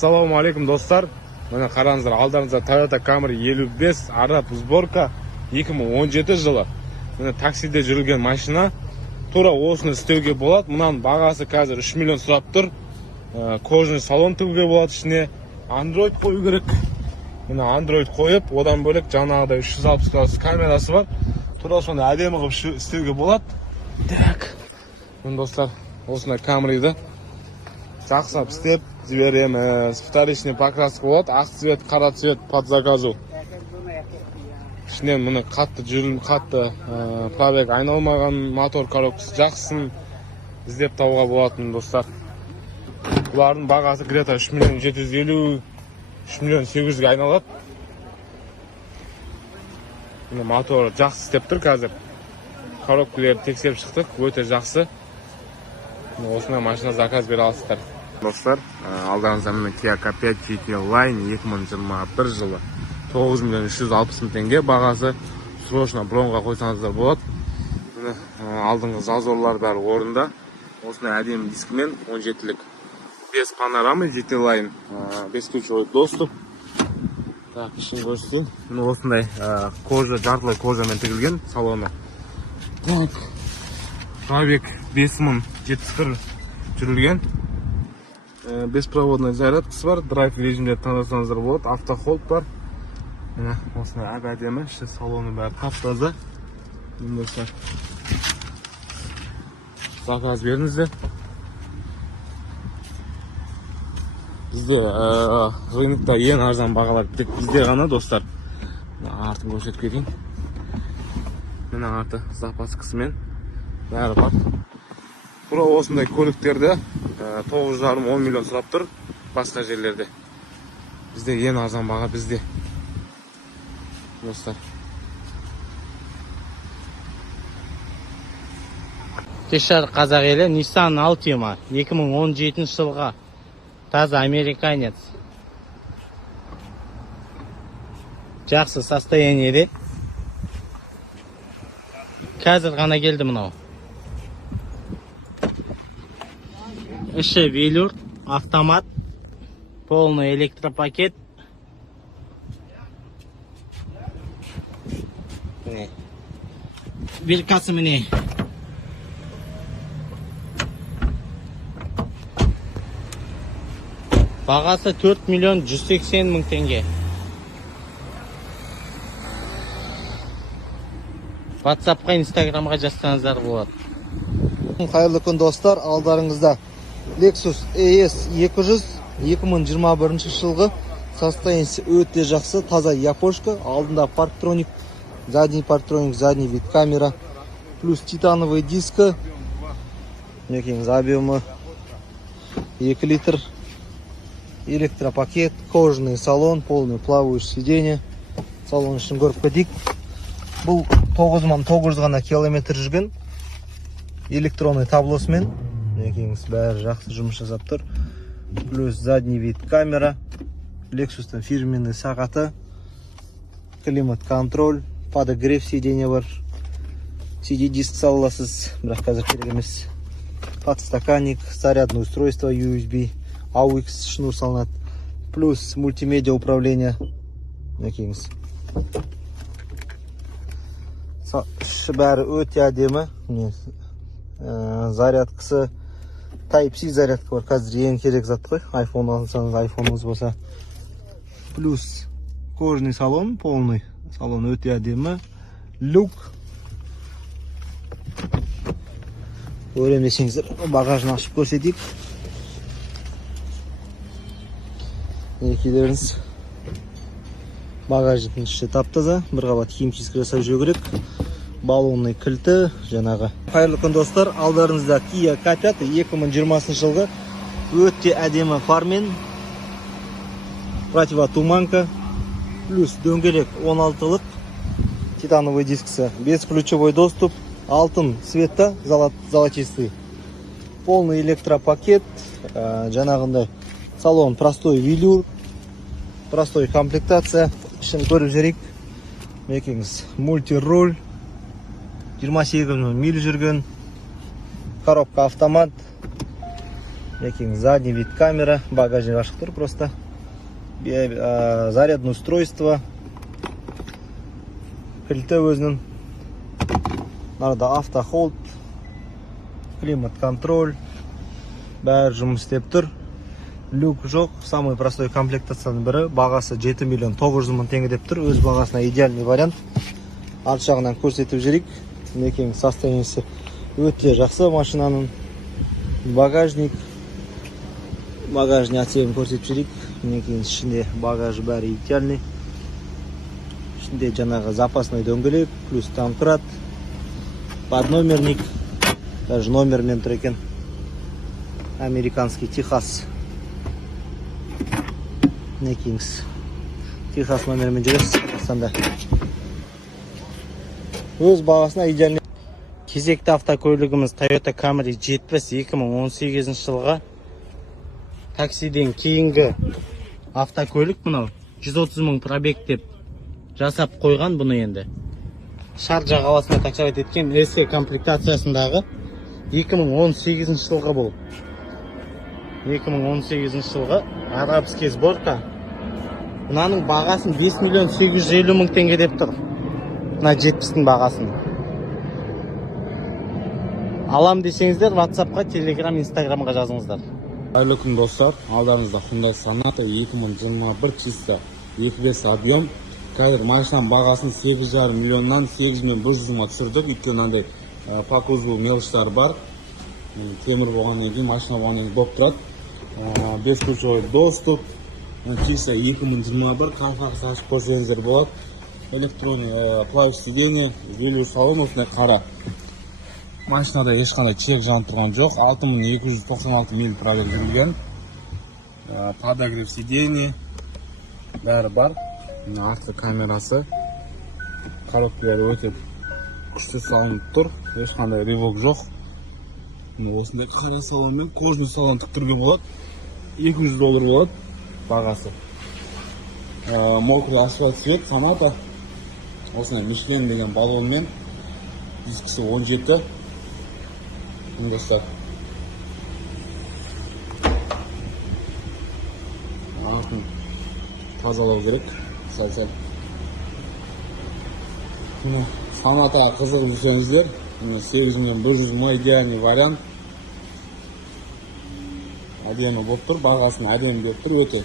Ассалаумағалейкум достар. Міне қараңыздар, алдарыңызда Toyota Camry 55 Араб сборка 2017 жылы. Міне таксиде жүрген машина. Тура осыны істеуге болады. Мұның бағасы қазір 3 миллион сұрап тұр. Кожаный салон тігуге болады, ішіне Android қою керек. Міне Android қойып, одан бөлек жаңағыдай 360 градус камерасы бар. Тура соны әдемі қылып істеуге болады. Так. Міне достар, осындай Camry'ді жақсылап істеп жібереміз. Вторичный покраска болады, ақ цвет, қара цвет под заказу. Ішінен мұны қатты пробег айналмаған, мотор коробкасы жақсын іздеп табуға болатын достар. Бұлардың бағасы где-то 3 миллион 750, 3 миллион 800-ге айналады. Мотор жақсы істеп тұр қазір. Коробкалерді тексеріп шықтық, өте жақсы. Осындай машина заказ бере аласыздар. Достар, алдарыңызда міне Kia K5 GT Line 2021 жылы 9 миллион 360 мың теңге бағасы. Срочно бронға қойсаңыздар болады. Алдыңғы зазорлар бәрі орында. Осындай әдемі дискімен 17-лік. Без панорамы GT Line, бесключевой доступ. Так, ішін көрсетейін. Осындай жартылай кожамен тігілген салоны. Так, пробег 5070 жүрілген. Беспроводный зарядкасы бар, драйв режимде таңдасаңыздар болады, автохолд бар. Осындай әдемі, іші салоны бәрі тап-таза. Заказ беріңіздер. Бізде рынокта ең арзан бағалар тек бізде ғана достар. Артын көрсетіп кетейін. Міне арты запаскасымен бәрі бар. Бұра осындай көліктерді 9,5-10 миллион сұрап тұр басқа жерлерде. Бізде ең арзан баға бізде. Достар. Кешар қазақ елі Nissan Altima 2017 жылға. Таза американец. Жақсы состояниеде. Қазір ғана келді мынау. Іші велюр, автомат, полный электропакет. Белкасы міне. Бағасы 4 миллион 180 мың теңге. WhatsApp-қа, Instagram-ға жазсаңыздар болады. Қайырлы күн достар, алдарыңызда Lexus ES 200 2021 жылғы. Состояние өте жақсы, таза япошка. Алдында парктроник, задний вид камера, плюс титановый диска. Некий объемы 2 литр. Электропакет, кожаный салон, полный плавающий сиденье. Салон үшін көріп кетейік. Бұл 9900 ғана километр жүрген. Электронный таблосымен. Некеңіз бәрі жақсы жұмыс жасап тұр. Плюс задний вид камера. Lexus'тың фирменный сағаты. Климат контроль. Подогрев сиденье бар. CD-диск сала аласыз, бірақ қазір керек емес. Подстаканник, зарядное устройство USB. AUX шнур салынады. Плюс мультимедиа управление. Некеңіз. Бәрі өте әдемі. Зарядкасы Type-C зарядка бар. Қазір ең керек зат қой. iPhone алсаңыз, iPhone'ыңыз болса. Плюс кожаный салон, полный. Салон өте әдемі. Люк. Өремесеңіздер, багажын ашып көрсетейік. Некелеріңіз. Багаждың іші тап-таза. Бір қабат химчистка жасап жүру керек. Баллонный кілті жаңағы. Қайырлы күн достар, алдарыңызда Kia K5 2020 жылғы. Өте әдемі фармен. Противотуманка. Плюс дөңгелек 16-лық. Титановый дискісі. Бесключевой доступ. Алтын цветта, золотистый. Полный электропакет. Жаңағындай салон простой велюр. Простой комплектация. Ішін көріп жүрейік. Некеңіз мультироль. 28 миль жүрген. Коробка автомат. Мінекей задний вид камера, багажник ашық тұр просто. Зарядное устройство. Кілті өзінің. Нарада автохолд, климат контроль. Бәрі жұмыс істеп тұр. Люк жоқ, самый простой комплектацияның бірі. Бағасы 7 миллион 900 мың теңге деп тұр. Өз бағасына идеальный вариант. Арт жағынан көрсетіп жүрейік. Мінекей состояниесі өте жақсы машинаның. Багажник отсебін көрсетіп жүрейік. Мінекей ішінде багажы бәрі идеальный. Ішінде жаңағы запасной дөңгелек, плюс домкрат, подномерник, даже номермен тұр екен. Американский Техас. Некингс. Техас номермен жүресіз Қазақстанда. Өз бағасына идеальный. Кезекті автокөлігіміз Toyota Camry 70 2018 жылға. Таксиден кейінгі автокөлік мынау 130 мың пробег деп жасап қойған бұны енді. Шарджа қаласына таксовать еткен SE комплектациясындағы 2018 жылға бұл. 2018 жылғы арабский сборка. Мынаның бағасын 5 миллион 850 мың теңге деп тұр. Мына 70-тің бағасын. Алам десеңіздер WhatsApp-қа, Telegram, Instagram-ға жазыңыздар. Қайырлы күн достар, алдарыңызда Hyundai Sonata 2021 чисто 2.5 объем. Қазір машинаның бағасын 8,5 миллионнан 8,100 мыңға түсірдік. Өйткені андай по кузову мелочтар бар. Темір болғаннан кейін, машина болғаннан кейін болып тұрады. Бесключевой доступ. Чисто 2021 қақпағын ашып көрсеңіздер болады. Электронный плавыш сиденье, велюр салон осындай қара. Машинада ешқандай чек жанып тұрған жоқ. 6296 миль пробег жүрген. Подогрев сиденье бәрі бар. Артқы камерасы. Коробкалары өте күшті салынып тұр. Ешқандай ревок жоқ. Осындай қара салонмен кожный салон тіктіруге болады. $200 болады бағасы. Мокрый асфальт цвет Sonata. Осындай Michelin деген баллонмен. Дискісі 17. Достар. Артын тазалау керек. Сәл-сәл. Sonata қызығып жүрсеңіздер, 8,100 мың идеальный вариант. Әдемі болып тұр, бағасын әдемі беріп тұр өте.